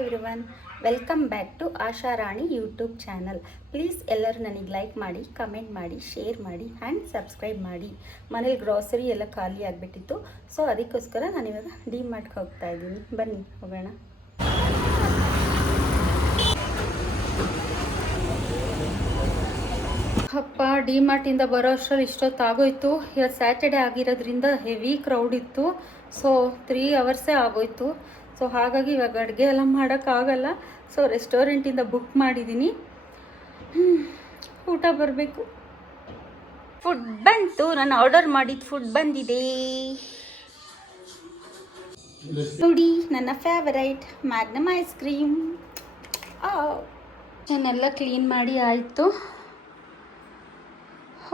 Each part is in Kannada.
Everyone, welcome back to Asha Rani YouTube channel. Please ಎಲ್ಲರೂ ನನಗೆ ಲೈಕ್ ಮಾಡಿ, ಕಮೆಂಟ್ ಮಾಡಿ, ಶೇರ್ ಮಾಡಿ ಆ್ಯಂಡ್ ಸಬ್ಸ್ಕ್ರೈಬ್ ಮಾಡಿ. ಮನೇಲಿ ಗ್ರಾಸರಿ ಎಲ್ಲ ಖಾಲಿ ಆಗಿಬಿಟ್ಟಿತ್ತು, ಸೊ ಅದಕ್ಕೋಸ್ಕರ ನಾನಿವಾಗ ಡಿ-ಮಾರ್ಟ್ಗೆ ಹೋಗ್ತಾ ಇದ್ದೀನಿ. ಬನ್ನಿ ಹೋಗೋಣ. ಅಪ್ಪ, ಡಿ-ಮಾರ್ಟಿಂದ ಬರೋ ಅಷ್ಟರಲ್ಲಿ ಇಷ್ಟೊತ್ತಾಗೋಯ್ತು. ಇವತ್ತು ಸ್ಯಾಟರ್ಡೆ ಆಗಿರೋದ್ರಿಂದ ಹೆವಿ ಕ್ರೌಡ್ ಇತ್ತು, ಸೊ 3 ಅವರ್ಸೇ ಆಗೋಯ್ತು. ಸೊ ಹಾಗಾಗಿ ಇವಾಗ ಅಡುಗೆ ಎಲ್ಲ ಮಾಡೋಕ್ಕಾಗಲ್ಲ. ಸೊ ರೆಸ್ಟೋರೆಂಟಿಂದ ಬುಕ್ ಮಾಡಿದ್ದೀನಿ. ಊಟ ಬರಬೇಕು. ಫುಡ್ ಬಂತು, ನಾನು ಆರ್ಡರ್ ಮಾಡಿದ ಫುಡ್ ಬಂದಿದೆ. ನೋಡಿ, ನನ್ನ ಫೇವರೈಟ್ ಮ್ಯಾಗ್ನಮ್ ಐಸ್ ಕ್ರೀಮ್. ನಾನೆಲ್ಲ ಕ್ಲೀನ್ ಮಾಡಿ ಆಯಿತು.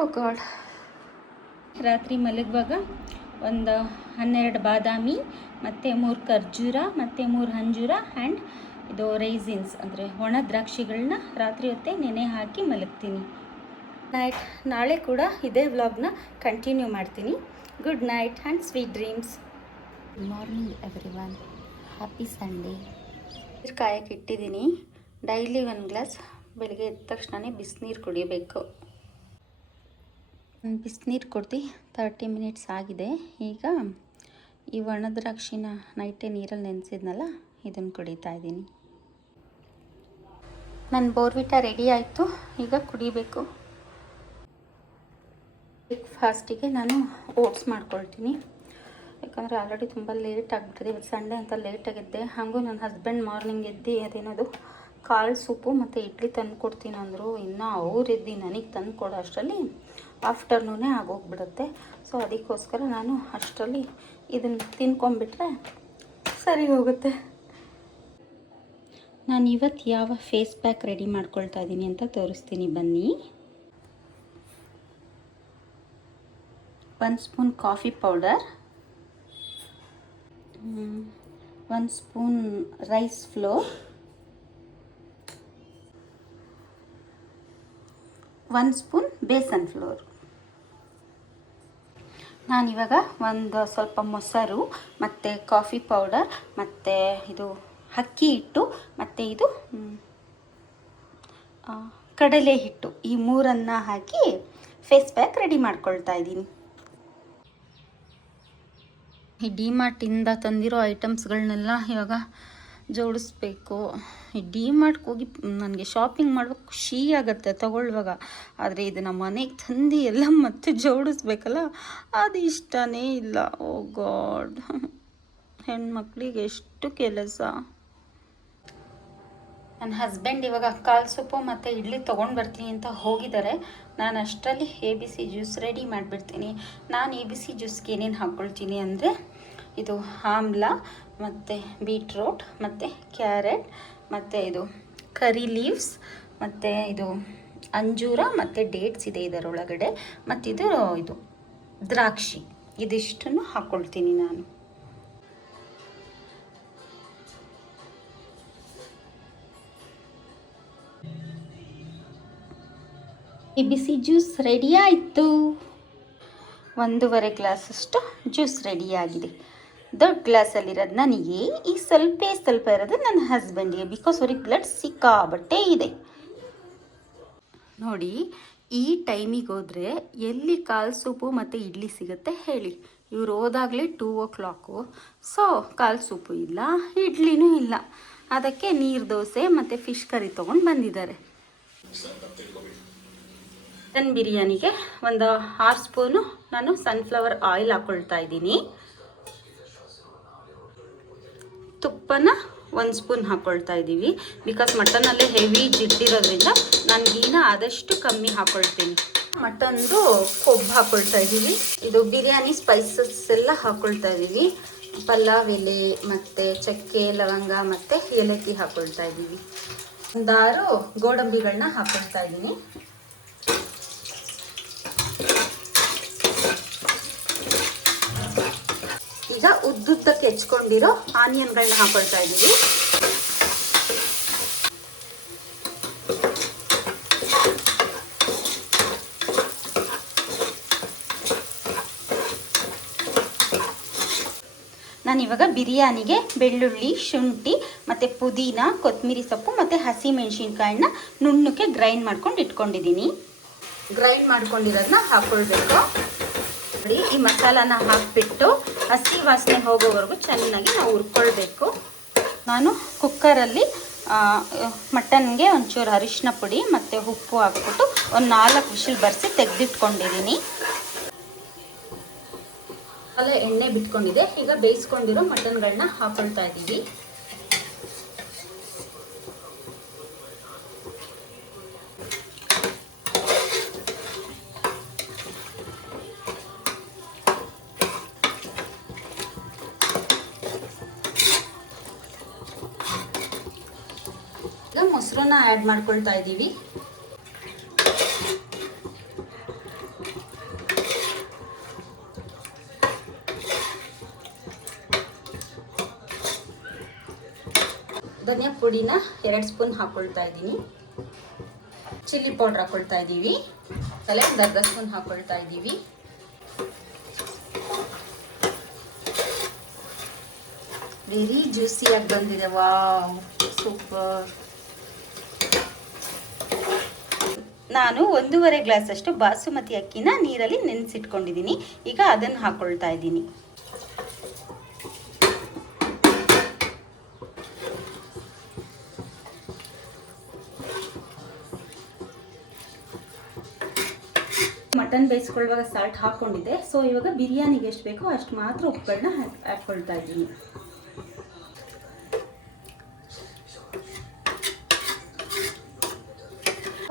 ಓ ಗಾಡ್. ರಾತ್ರಿ ಮಲಗುವಾಗ ಒಂದು 12 ಬಾದಾಮಿ ಮತ್ತು 3 ಖರ್ಜೂರ ಮತ್ತು 3 ಅಂಜೂರ ಆ್ಯಂಡ್ ಇದು ರೈಸಿನ್ಸ್ ಅಂದರೆ ಒಣ ದ್ರಾಕ್ಷಿಗಳನ್ನ ರಾತ್ರಿ ಹೊತ್ತೆ ನೆನೆ ಹಾಕಿ ಮಲಗ್ತೀನಿ. ನೈಟ್ ನಾಳೆ ಕೂಡ ಇದೇ ವ್ಲಾಗ್ನ ಕಂಟಿನ್ಯೂ ಮಾಡ್ತೀನಿ. Good night and sweet dreams. Good morning everyone, happy Sunday. ನೀರು ಕಾಯಕ್ಕೆ ಇಟ್ಟಿದ್ದೀನಿ. ಡೈಲಿ 1 ಗ್ಲಾಸ್ ಬೆಳಿಗ್ಗೆ ಎದ್ದ ತಕ್ಷಣವೇ ಬಿಸಿನೀರು ಕುಡಿಬೇಕು. ಬಿಸಿನೀರು ಕುಡ್ದು 30 ಮಿನಿಟ್ಸ್ ಆಗಿದೆ. ಈಗ ಈ ಒಣ ದ್ರಾಕ್ಷಿನ ನೈಟೇ ನೀರಲ್ಲಿ ನೆನೆಸಿದ್ನಲ್ಲ, ಇದನ್ನು ಕುಡಿತಾ ಇದ್ದೀನಿ. ನನ್ನ ಬೋರ್ವಿಟಾ ರೆಡಿ ಆಯಿತು, ಈಗ ಕುಡಿಬೇಕು. ಬ್ರೇಕ್ಫಾಸ್ಟಿಗೆ ನಾನು ಓಟ್ಸ್ ಮಾಡ್ಕೊಳ್ತೀನಿ, ಯಾಕಂದರೆ ಆಲ್ರೆಡಿ ತುಂಬ ಲೇಟ್ ಆಗಿಬಿಟ್ಟಿದೆ. ಇವತ್ತು ಸಂಡೇ ಅಂತ ಲೇಟಾಗಿದ್ದೆ. ಹಾಗೂ ನನ್ನ ಹಸ್ಬೆಂಡ್ ಮಾರ್ನಿಂಗ್ ಎದ್ದು ಅದೇನದು ಕಾಳು ಸೂಪು ಮತ್ತು ಇಡ್ಲಿ ತಂದು ಕೊಡ್ತೀನಿ ಅಂದರು. ಇನ್ನು ಅವ್ರು ಎದ್ದು ನನಗೆ ತಂದು ಕೊಡೋ ಅಷ್ಟರಲ್ಲಿ ಆಫ್ಟರ್ನೂನೇ ಆಗೋಗ್ಬಿಡುತ್ತೆ. ಸೊ ಅದಕ್ಕೋಸ್ಕರ ನಾನು ಅಷ್ಟರಲ್ಲಿ ಇದನ್ನು ತಿನ್ಕೊಂಬಿಟ್ರೆ ಸರಿ ಹೋಗುತ್ತೆ. ನಾನು ಇವತ್ತು ಯಾವ ಫೇಸ್ ಪ್ಯಾಕ್ ರೆಡಿ ಮಾಡ್ಕೊಳ್ತಾ ಇದ್ದೀನಿ ಅಂತ ತೋರಿಸ್ತೀನಿ, ಬನ್ನಿ. 1 spoon coffee powder, 1 spoon rice flour, 1 spoon besan flour. ನಾನಿವಾಗ ಒಂದು ಸ್ವಲ್ಪ ಮೊಸರು ಮತ್ತು ಕಾಫಿ ಪೌಡರ್ ಮತ್ತು ಇದು ಅಕ್ಕಿ ಹಿಟ್ಟು ಮತ್ತು ಇದು ಕಡಲೆ ಹಿಟ್ಟು, ಈ 3 ಹಾಕಿ ಫೇಸ್ ಪ್ಯಾಕ್ ರೆಡಿ ಮಾಡ್ಕೊಳ್ತಾ ಇದ್ದೀನಿ. ಈ ಡಿ-ಮಾರ್ಟಿಂದ ತಂದಿರೋ ಐಟಮ್ಸ್ಗಳನ್ನೆಲ್ಲ ಇವಾಗ ಜೋಡಿಸ್ಬೇಕು. ಈ ಡಿ-ಮಾರ್ಟ್ಗೆ ಹೋಗಿ ನನಗೆ ಶಾಪಿಂಗ್ ಮಾಡೋಕ್ಕೆ ಖುಷಿ ಆಗುತ್ತೆ ತಗೊಳ್ಳುವಾಗ. ಆದರೆ ಇದು ನಮ್ಮ ಮನೆಗೆ ತಂದು ಎಲ್ಲ ಮತ್ತೆ ಜೋಡಿಸ್ಬೇಕಲ್ಲ, ಅದು ಇಷ್ಟನೇ ಇಲ್ಲ. ಓ ಗಾಡ್, ಹೆಣ್ಮಕ್ಳಿಗೆ ಎಷ್ಟು ಕೆಲಸ. ನನ್ನ ಹಸ್ಬೆಂಡ್ ಇವಾಗ ಕಾಲು ಸೊಪ್ಪು ಮತ್ತು ಇಡ್ಲಿ ತೊಗೊಂಡು ಬರ್ತೀನಿ ಅಂತ ಹೋಗಿದ್ದಾರೆ. ನಾನು ಅಷ್ಟರಲ್ಲಿ ABC ಜ್ಯೂಸ್ ರೆಡಿ ಮಾಡಿಬಿಡ್ತೀನಿ. ನಾನು ABC ಜ್ಯೂಸ್ಗೆ ಏನೇನು ಹಾಕ್ಕೊಳ್ತೀನಿ ಅಂದರೆ, ಇದು ಆಮ್ಲ ಮತ್ತು ಬೀಟ್ರೋಟ್ ಮತ್ತು ಕ್ಯಾರೆಟ್ ಮತ್ತು ಇದು ಕರಿ ಲೀವ್ಸ್ ಮತ್ತು ಇದು ಅಂಜೂರ ಮತ್ತು ಡೇಟ್ಸ್ ಇದೆ ಇದರೊಳಗಡೆ, ಮತ್ತು ಇದು ದ್ರಾಕ್ಷಿ, ಇದಿಷ್ಟನ್ನು ಹಾಕ್ಕೊಳ್ತೀನಿ ನಾನು. ABC ಜ್ಯೂಸ್ ರೆಡಿ ಆಯಿತು. 1.5 ಗ್ಲಾಸಷ್ಟು ಜ್ಯೂಸ್ ರೆಡಿಯಾಗಿದೆ. ದೊಡ್ಡ ಗ್ಲಾಸಲ್ಲಿರೋದು ನನಗೆ, ಈ ಸ್ವಲ್ಪ ಇರೋದು ನನ್ನ ಹಸ್ಬೆಂಡಿಗೆ, ಬಿಕಾಸ್ ಅವ್ರಿಗೆ ಬ್ಲಡ್ ಸಿಕ್ಕಾಬಟ್ಟೆ ಇದೆ. ನೋಡಿ, ಈ ಟೈಮಿಗೆ ಹೋದರೆ ಎಲ್ಲಿ ಕಾಲು ಸೂಪು ಮತ್ತು ಇಡ್ಲಿ ಸಿಗುತ್ತೆ ಹೇಳಿ? ಇವ್ರು ಹೋದಾಗಲೇ 2 o'clock. ಸೊ ಕಾಲು ಸೂಪು ಇಲ್ಲ, ಇಡ್ಲಿನೂ ಇಲ್ಲ. ಅದಕ್ಕೆ ನೀರು ದೋಸೆ ಮತ್ತು ಫಿಶ್ ಕರಿ ತೊಗೊಂಡು ಬಂದಿದ್ದಾರೆ. ಮಟನ್ ಬಿರಿಯಾನಿಗೆ ಒಂದು 6 ಸ್ಪೂನು ನಾನು ಸನ್ಫ್ಲವರ್ ಆಯಿಲ್ ಹಾಕ್ಕೊಳ್ತಾ ಇದ್ದೀನಿ. ತುಪ್ಪನ 1 ಸ್ಪೂನ್ ಹಾಕ್ಕೊಳ್ತಾ ಇದ್ದೀವಿ, ಬಿಕಾಸ್ ಮಟನಲ್ಲೇ ಹೆವಿ ಜಿಡ್ಡಿರೋದ್ರಿಂದ ನಾನು ಗೀನ ಆದಷ್ಟು ಕಮ್ಮಿ ಹಾಕ್ಕೊಳ್ತೀನಿ. ಮಟನ್ದು ಕೊಬ್ಬು ಹಾಕ್ಕೊಳ್ತಾ ಇದ್ದೀವಿ. ಇದು ಬಿರಿಯಾನಿ ಸ್ಪೈಸಸ್ ಎಲ್ಲ ಹಾಕ್ಕೊಳ್ತಾ ಇದ್ದೀವಿ. ಪಲಾವ್ ಎಲೆ ಮತ್ತು ಚಕ್ಕೆ ಲವಂಗ ಮತ್ತು ಏಲಕ್ಕಿ ಹಾಕ್ಕೊಳ್ತಾ ಇದ್ದೀವಿ. 6 ಗೋಡಂಬಿಗಳನ್ನ ಹಾಕ್ಕೊಳ್ತಾ ಇದ್ದೀನಿ. ಈಗ ಉದ್ದುದ್ದಕ್ಕೆ ಹೆಚ್ಕೊಂಡಿರೋ ಆನಿಯನ್ಗಳನ್ನ ಹಾಕೊಳ್ತಾ ಇದ್ದೀವಿ. ನಾನಿವಾಗ ಬಿರಿಯಾನಿಗೆ ಬೆಳ್ಳುಳ್ಳಿ, ಶುಂಠಿ ಮತ್ತು ಪುದೀನ, ಕೊತ್ತಂಬರಿ ಸೊಪ್ಪು ಮತ್ತು ಹಸಿಮೆಣಸಿನ್ಕಾಯಿನ ನುಣ್ಣಕ್ಕೆ ಗ್ರೈಂಡ್ ಮಾಡ್ಕೊಂಡು ಇಟ್ಕೊಂಡಿದ್ದೀನಿ. ಗ್ರೈಂಡ್ ಮಾಡ್ಕೊಂಡಿರೋದನ್ನ ಹಾಕ್ಕೊಳ್ಬೇಕು. ನೋಡಿ, ಈ ಮಸಾಲಾನ ಹಾಕಿಬಿಟ್ಟು ಹಸಿ ವಾಸನೆ ಹೋಗೋವರೆಗೂ ಚೆನ್ನಾಗಿ ನಾವು ಹುರ್ಕೊಳ್ಬೇಕು. ನಾನು ಕುಕ್ಕರಲ್ಲಿ ಮಟನ್ಗೆ ಒಂಚೂರು ಅರಿಶಿನ ಪುಡಿ ಮತ್ತು ಉಪ್ಪು ಹಾಕ್ಬಿಟ್ಟು ಒಂದು 4 ವಿಷಲ್ ಬರೆಸಿ ತೆಗೆದಿಟ್ಕೊಂಡಿದ್ದೀನಿ. ಅಲ್ಲೇ ಎಣ್ಣೆ ಬಿಟ್ಕೊಂಡಿದೆ. ಈಗ ಬೇಯಿಸ್ಕೊಂಡಿರೋ ಮಟನ್ಗಳನ್ನ ಹಾಕೊಳ್ತಾ ಇದ್ದೀವಿ. ಈಗ ಮೊಸರನ್ನ ಆ್ಯಡ್ ಮಾಡ್ಕೊಳ್ತಾ ಇದ್ದೀವಿ. ಧನಿಯಾ ಪುಡಿನ 2 ಸ್ಪೂನ್ ಹಾಕ್ಕೊಳ್ತಾ ಇದ್ದೀನಿ. ಚಿಲ್ಲಿ ಪೌಡ್ರ್ ಹಾಕ್ಕೊಳ್ತಾ ಇದ್ದೀವಿ. ತಲೆ ಒಂದು ಅರ್ಧ ಸ್ಪೂನ್ ಹಾಕ್ಕೊಳ್ತಾ ಇದ್ದೀವಿ. ವೆರಿ ಜ್ಯೂಸಿಯಾಗಿ ಬಂದಿದೆ. Wow, super. ನಾನು 1.5 ಗ್ಲಾಸಷ್ಟು ಬಾಸುಮತಿ ಅಕ್ಕಿನ ನೀರಲ್ಲಿ ನೆನೆಸಿಟ್ಕೊಂಡಿದ್ದೀನಿ. ಈಗ ಅದನ್ನು ಹಾಕ್ಕೊಳ್ತಾ ಇದ್ದೀನಿ. ಮಟನ್ ಬೇಯಿಸ್ಕೊಳ್ಳುವಾಗ ಸಾಲ್ಟ್ ಹಾಕ್ಕೊಂಡಿದ್ದೆ. ಸೊ ಇವಾಗ ಬಿರಿಯಾನಿಗೆ ಎಷ್ಟು ಬೇಕೋ ಅಷ್ಟು ಮಾತ್ರ ಉಪ್ಪುಗಳನ್ನ ಹಾಕ್ಕೊಳ್ತಾ ಇದ್ದೀನಿ.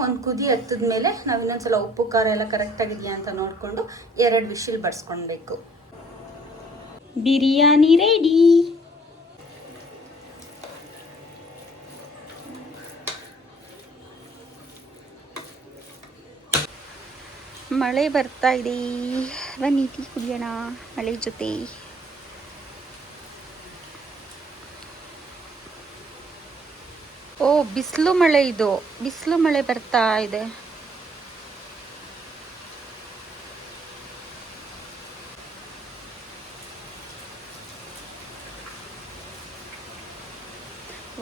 ಒಂದು ಕುದಿ ಹತ್ತಿದ ಮೇಲೆ ನಾವು ಇನ್ನೊಂದ್ಸಲ ಉಪ್ಪು ಖಾರ ಎಲ್ಲ ಕರೆಕ್ಟಾಗಿದೆಯಾ ಅಂತ ನೋಡಿಕೊಂಡು 2 ವಿಷಲ್ ಬಡಿಸ್ಕೊಳ್ಬೇಕು. ಬಿರಿಯಾನಿ ರೆಡಿ. ಮಳೆ ಬರ್ತಾ ಇದೆ. ಬನ್ನಿ ಟೀ ಕುಡಿಯೋಣ ಮಳೆ ಜೊತೆ. ಓ, ಬಿಸಿಲು ಮಳೆ. ಇದು ಬಿಸಿಲು ಮಳೆ ಬರ್ತಾ ಇದೆ.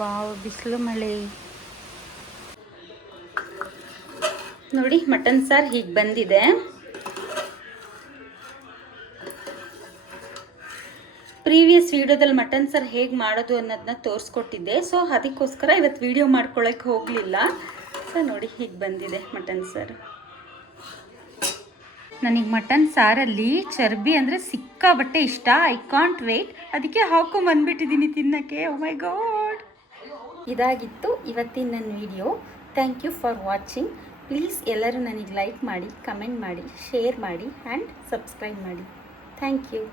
ವಾವ್, ಬಿಸಿಲು ಮಳೆ. ನೋಡಿ, ಮಟನ್ ಸಾರು ಹೀಗೆ ಬಂದಿದೆ. ಪ್ರೀವಿಯಸ್ ವಿಡಿಯೋದಲ್ಲಿ ಮಟನ್ ಸಾರು ಹೇಗೆ ಮಾಡೋದು ಅನ್ನೋದನ್ನ ತೋರಿಸ್ಕೊಟ್ಟಿದ್ದೆ. ಸೊ ಅದಕ್ಕೋಸ್ಕರ ಇವತ್ತು ವಿಡಿಯೋ ಮಾಡ್ಕೊಳ್ಳೋಕ್ಕೆ ಹೋಗಲಿಲ್ಲ. ಸೊ ನೋಡಿ, ಹೀಗೆ ಬಂದಿದೆ ಮಟನ್ ಸಾರು. ನನಗೆ ಮಟನ್ ಸಾರಲ್ಲಿ ಚರ್ಬಿ ಅಂದರೆ ಸಿಕ್ಕಾಬಟ್ಟೆ ಇಷ್ಟ. I can't wait. ಅದಕ್ಕೆ ಹಾಕೊಂಬಂದ್ಬಿಟ್ಟಿದ್ದೀನಿ ತಿನ್ನೋಕ್ಕೆ. Oh my god. ಇದಾಗಿತ್ತು ಇವತ್ತಿನ ನನ್ನ video. Thank you for watching. Please ಎಲ್ಲರೂ ನನಗೆ ಲೈಕ್ ಮಾಡಿ, ಕಮೆಂಟ್ ಮಾಡಿ, ಶೇರ್ ಮಾಡಿ ಆ್ಯಂಡ್ ಸಬ್ಸ್ಕ್ರೈಬ್ ಮಾಡಿ. Thank you.